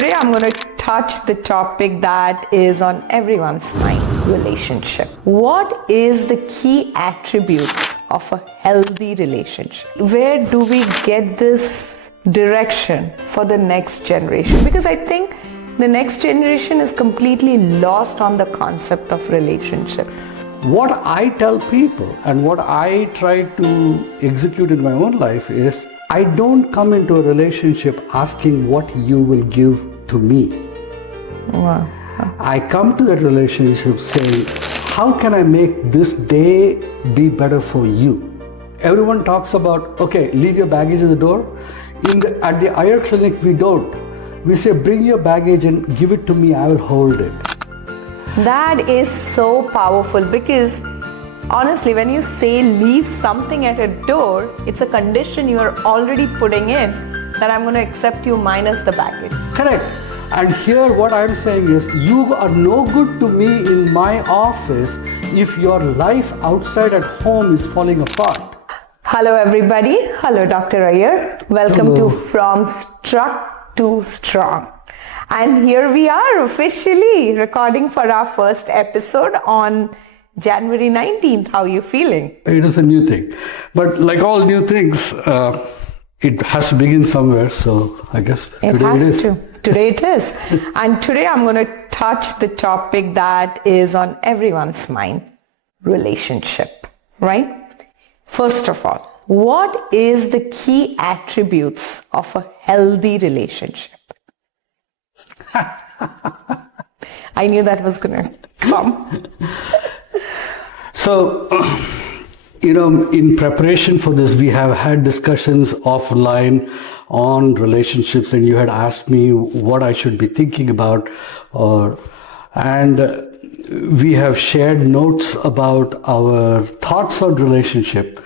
today I'm going to touch the topic that is on everyone's mind, relationship. What is the key attributes of a healthy relationship? Where do we get this direction for the next generation? Because I think the next generation is completely lost on the concept of relationship. What I tell people and what I try to execute in my own life is I don't come into a relationship asking what you will give to me. Wow. I come to that relationship saying, how can I make this day be better for you? Everyone talks about, okay, leave your baggage at the door. At the Iyer clinic, we don't. We say, bring your baggage and give it to me, I will hold it. That is so powerful because honestly, when you say leave something at a door, it's a condition you are already putting in that I'm going to accept you minus the baggage. Correct. And here what I'm saying is you are no good to me in my office if your life outside at home is falling apart. Hello everybody. Hello Dr. Iyer. Welcome Hello. to From Struck to Strong. And here we are officially recording for our first episode on January 19th. How are you feeling? It is a new thing. But like all new things, it has to begin somewhere. So I guess today it is. Today it is. And today I'm going to touch the topic that is on everyone's mind, relationship, right? First of all, what is the key attributes of a healthy relationship? I knew that was going to come. So, in preparation for this, we have had discussions offline on relationships, and you had asked me what I should be thinking about, and we have shared notes about our thoughts on relationship.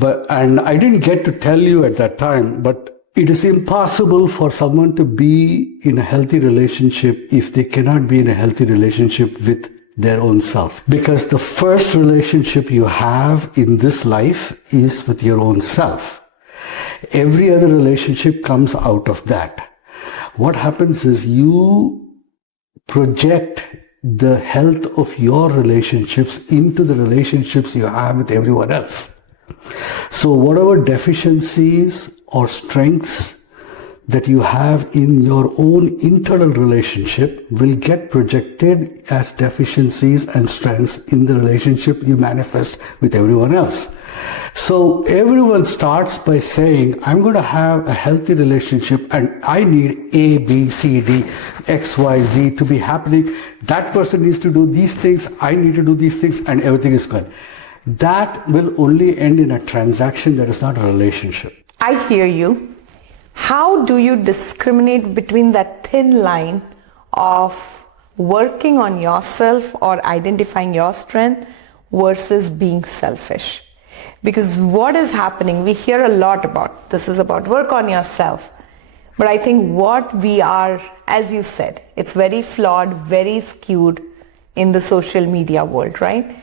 And I didn't get to tell you at that time, but it is impossible for someone to be in a healthy relationship if they cannot be in a healthy relationship with their own self. Because the first relationship you have in this life is with your own self. Every other relationship comes out of that. What happens is you project the health of your relationships into the relationships you have with everyone else. So whatever deficiencies or strengths that you have in your own internal relationship will get projected as deficiencies and strengths in the relationship you manifest with everyone else. So everyone starts by saying, I'm going to have a healthy relationship and I need A, B, C, D, X, Y, Z to be happening. That person needs to do these things, I need to do these things, and everything is good. That will only end in a transaction that is not a relationship. I hear you. How do you discriminate between that thin line of working on yourself or identifying your strength versus being selfish? Because what is happening, we hear a lot about, this is about work on yourself. But I think what we are, as you said, it's very flawed, very skewed in the social media world, right?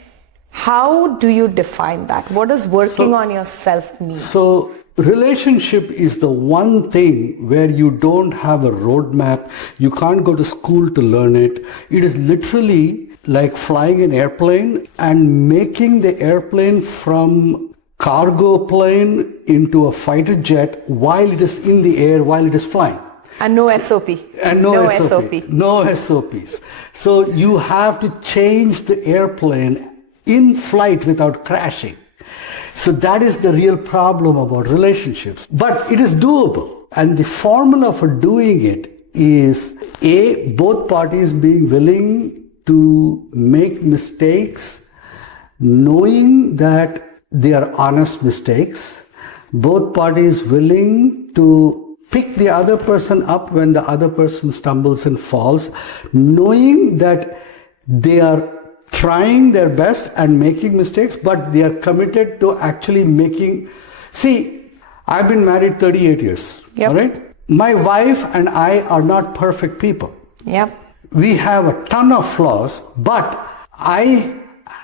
How do you define that? What does working on yourself mean? So relationship is the one thing where you don't have a roadmap. You can't go to school to learn it. It is literally like flying an airplane and making the airplane from cargo plane into a fighter jet while it is in the air, while it is flying. And no SOP. And no SOP. No SOPs. So you have to change the airplane in flight without crashing. So that is the real problem about relationships. But it is doable. And the formula for doing it is A, both parties being willing to make mistakes, knowing that they are honest mistakes. Both parties willing to pick the other person up when the other person stumbles and falls, knowing that they are trying their best and making mistakes, but they are committed to actually making. See, I've been married 38 years. Yep. All right? My wife and I are not perfect people. Yep. We have a ton of flaws, but I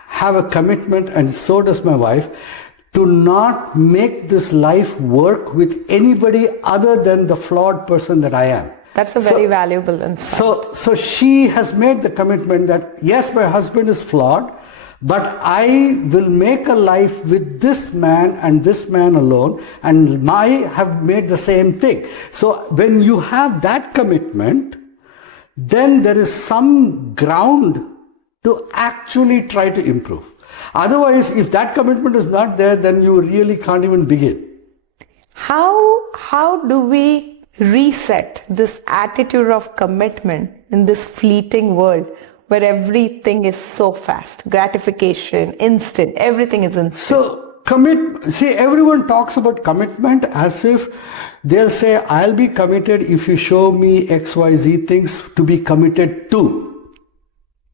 have a commitment, and so does my wife, to not make this life work with anybody other than the flawed person that I am. That's a very valuable insight. So she has made the commitment that yes, my husband is flawed, but I will make a life with this man and this man alone, and I have made the same thing. So when you have that commitment, then there is some ground to actually try to improve. Otherwise, if that commitment is not there, then you really can't even begin. How do we reset this attitude of commitment in this fleeting world where everything is so fast, gratification, instant, everything is instant? So everyone talks about commitment as if they'll say, I'll be committed if you show me XYZ things to be committed to.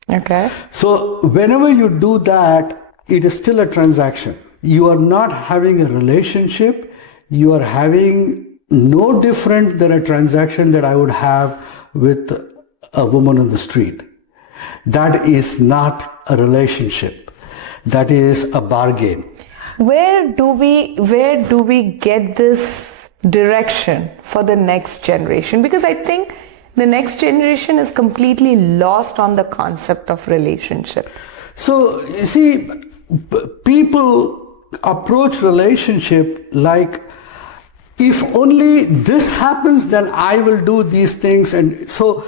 Okay. So whenever you do that, it is still a transaction. You are not having a relationship. You are having no different than a transaction that I would have with a woman on the street. That is not a relationship. That is a bargain. Where do we get this direction for the next generation? Because I think the next generation is completely lost on the concept of relationship. So you see, people approach relationship like, if only this happens, then I will do these things. And so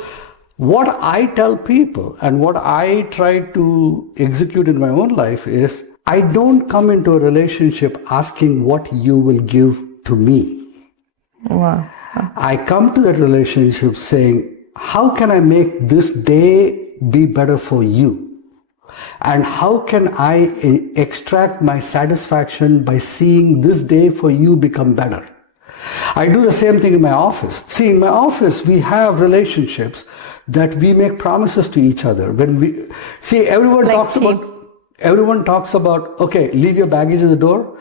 what I tell people and what I try to execute in my own life is, I don't come into a relationship asking what you will give to me. Wow. I come to that relationship saying, how can I make this day be better for you? And how can I extract my satisfaction by seeing this day for you become better? I do the same thing in my office. See, in my office, we have relationships that we make promises to each other. When we see, everyone talks about, okay, leave your baggage at the door.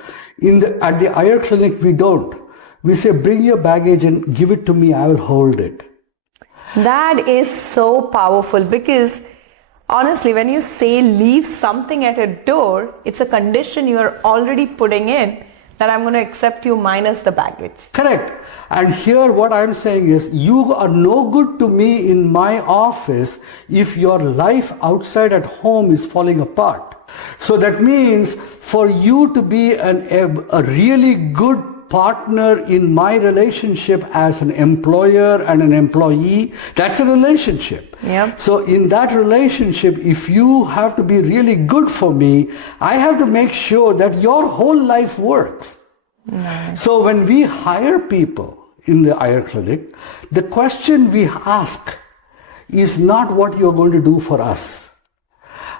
At the Iyer Clinic, we don't. We say, bring your baggage and give it to me, I will hold it. That is so powerful, because honestly, when you say leave something at a door, it's a condition you are already putting in that I'm going to accept you minus the baggage. Correct. And here what I'm saying is, you are no good to me in my office if your life outside at home is falling apart. So that means for you to be a really good partner in my relationship as an employer and an employee, that's a relationship. Yeah. So in that relationship, if you have to be really good for me, I have to make sure that your whole life works. Nice. So when we hire people in the Iyer Clinic, the question we ask is not what you're going to do for us.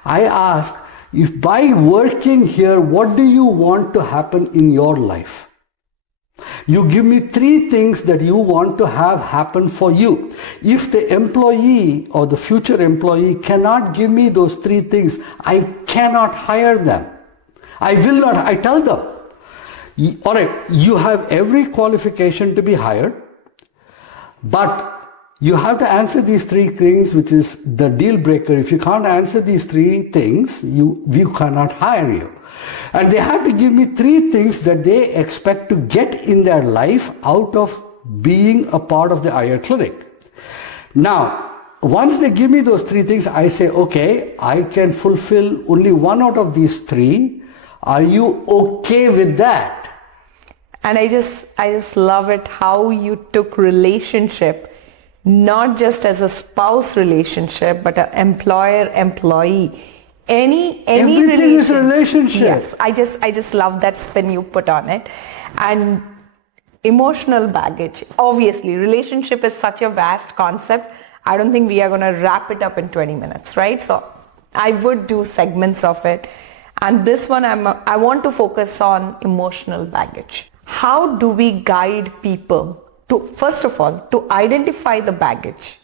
I ask, if by working here, what do you want to happen in your life? You give me 3 things that you want to have happen for you. If the employee or the future employee cannot give me those 3 things, I cannot hire them. I will not. I tell them, all right, you have every qualification to be hired, but you have to answer these 3 things, which is the deal breaker. If you can't answer these 3 things, we cannot hire you. And they have to give me 3 things that they expect to get in their life out of being a part of the Iyer Clinic. Now, once they give me those 3 things, I say, okay, I can fulfill only 1 out of these 3. Are you okay with that? And I just love it how you took relationship not just as a spouse relationship, but an employer-employee. Everything is a relationship. Yes, I just love that spin you put on it. And emotional baggage. Obviously, relationship is such a vast concept. I don't think we are going to wrap it up in 20 minutes, right? So I would do segments of it. And this one, I want to focus on emotional baggage. How do we guide people to, first of all, to identify the baggage?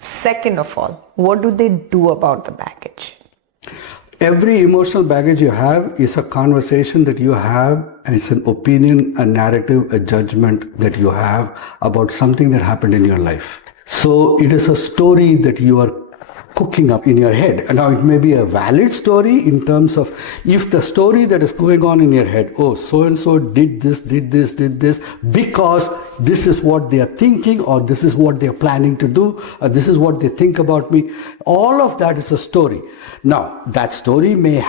Second of all, what do they do about the baggage? Every emotional baggage you have is a conversation that you have, and it's an opinion, a narrative, a judgment that you have about something that happened in your life. So it is a story that you are cooking up in your head. And now it may be a valid story in terms of if the story that is going on in your head, oh, so and so did this, because this is what they are thinking, or this is what they are planning to do, or this is what they think about me. All of that is a story. Now, that story may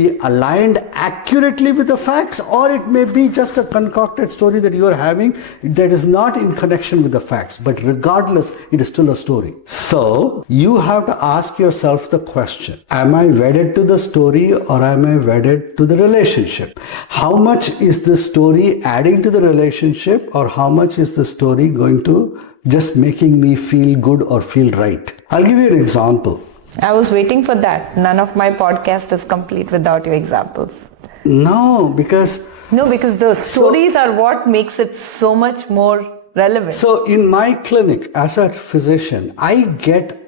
be aligned accurately with the facts, or it may be just a concocted story that you are having that is not in connection with the facts. But regardless, it is still a story. So, you have to ask yourself the question, am I wedded to the story or am I wedded to the relationship? How much is the story adding to the relationship, or how much is the story going to just making me feel good or feel right? I'll give you an example. I was waiting for that. None of my podcast is complete without your examples. No, because the stories are what makes it so much more relevant. So in my clinic as a physician, I get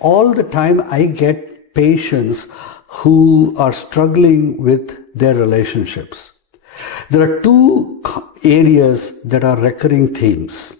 patients who are struggling with their relationships. There are two areas that are recurring themes.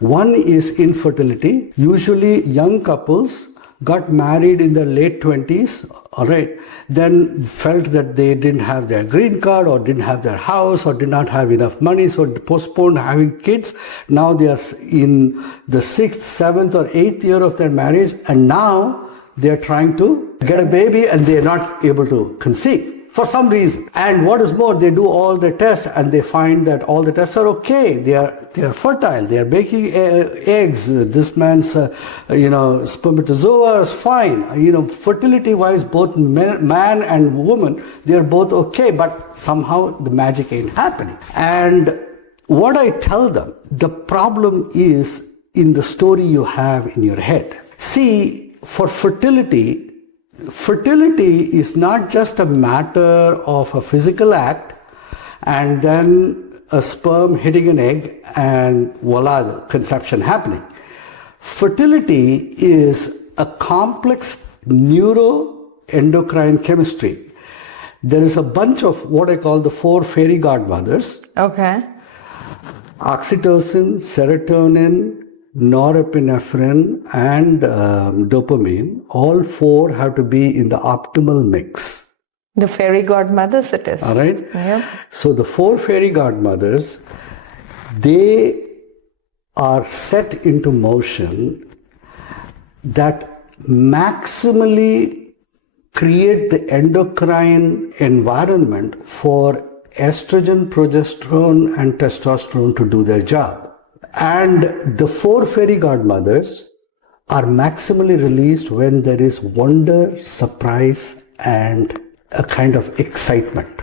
One is infertility. Usually young couples got married in their late 20s, all right, then felt that they didn't have their green card or didn't have their house or did not have enough money, so postponed having kids. Now they are in the 6th, 7th or 8th year of their marriage, and now they are trying to get a baby and they are not able to conceive for some reason. And what is more, they do all the tests and they find that all the tests are okay. They are fertile. They are making eggs. This man's spermatozoa is fine. Fertility wise, both man and woman, they are both okay, but somehow the magic ain't happening. And what I tell them, the problem is in the story you have in your head. See, for fertility is not just a matter of a physical act and then a sperm hitting an egg and voila, the conception happening. Fertility is a complex neuroendocrine chemistry. There is a bunch of what I call the 4 fairy godmothers. Okay. Oxytocin, serotonin, norepinephrine and dopamine, all 4 have to be in the optimal mix. The fairy godmothers it is. All right? Yep. So the 4 fairy godmothers, they are set into motion that maximally create the endocrine environment for estrogen, progesterone and testosterone to do their job. And the 4 fairy godmothers are maximally released when there is wonder, surprise, and a kind of excitement.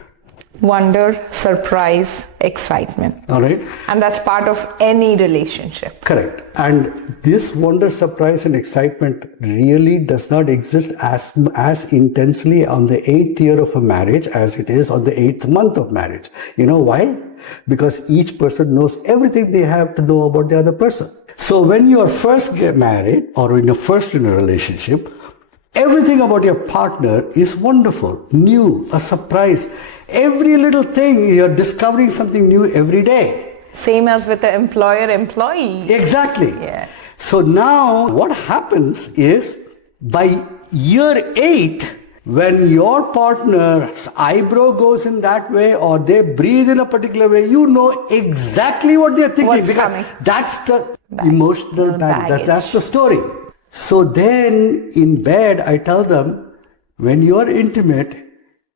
Wonder, surprise, excitement. All right? And that's part of any relationship. Correct. And this wonder, surprise, and excitement really does not exist as intensely on the 8th year of a marriage as it is on the 8th month of marriage. You know why? Because each person knows everything they have to know about the other person. So when you are first get married or when you're first in a relationship, everything about your partner is wonderful, new, a surprise. Every little thing, you're discovering something new every day. Same as with the employer-employee. Exactly. Yeah. So now what happens is by year 8, when your partner's eyebrow goes in that way or they breathe in a particular way, you know exactly what they're thinking. What's because coming? That's the emotional baggage. That's the story. So then in bed, I tell them, when you are intimate,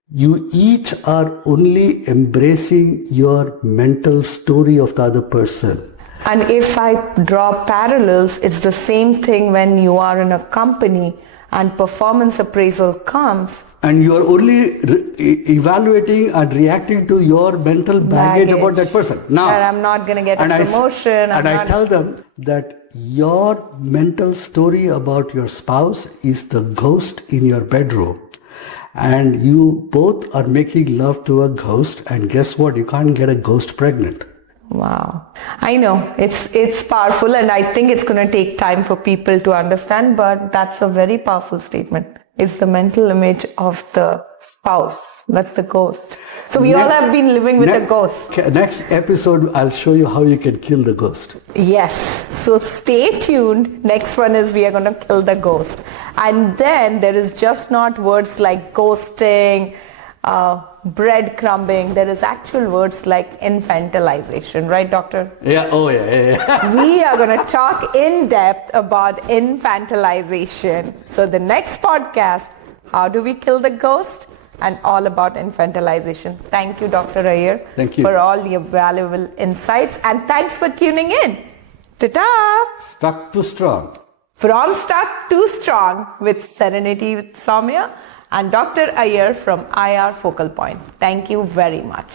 you each are only embracing your mental story of the other person. And if I draw parallels, it's the same thing when you are in a company and performance appraisal comes. And you are only evaluating and reacting to your mental baggage about that person. Now, and I'm not going to get a promotion. I tell them that your mental story about your spouse is the ghost in your bedroom. And you both are making love to a ghost. And guess what? You can't get a ghost pregnant. Wow. I know it's powerful, and I think it's going to take time for people to understand, but that's a very powerful statement. is the mental image of the spouse. That's the ghost. So we all have been living with a ghost. Next episode, I'll show you how you can kill the ghost. Yes. So stay tuned. Next one is we are going to kill the ghost. And then there is just not words like ghosting, breadcrumbing. There is actual words like infantilization. Right, doctor? Yeah. Oh, yeah. We are going to talk in depth about infantilization. So the next podcast, how do we kill the ghost? And all about infantilization. Thank you, Dr. Iyer. Thank you. For all your valuable insights. And thanks for tuning in. Ta-ta! Stuck too strong. From Stuck to Strong with Serenity with Soumya and Dr. Iyer from IR Focal Point. Thank you very much.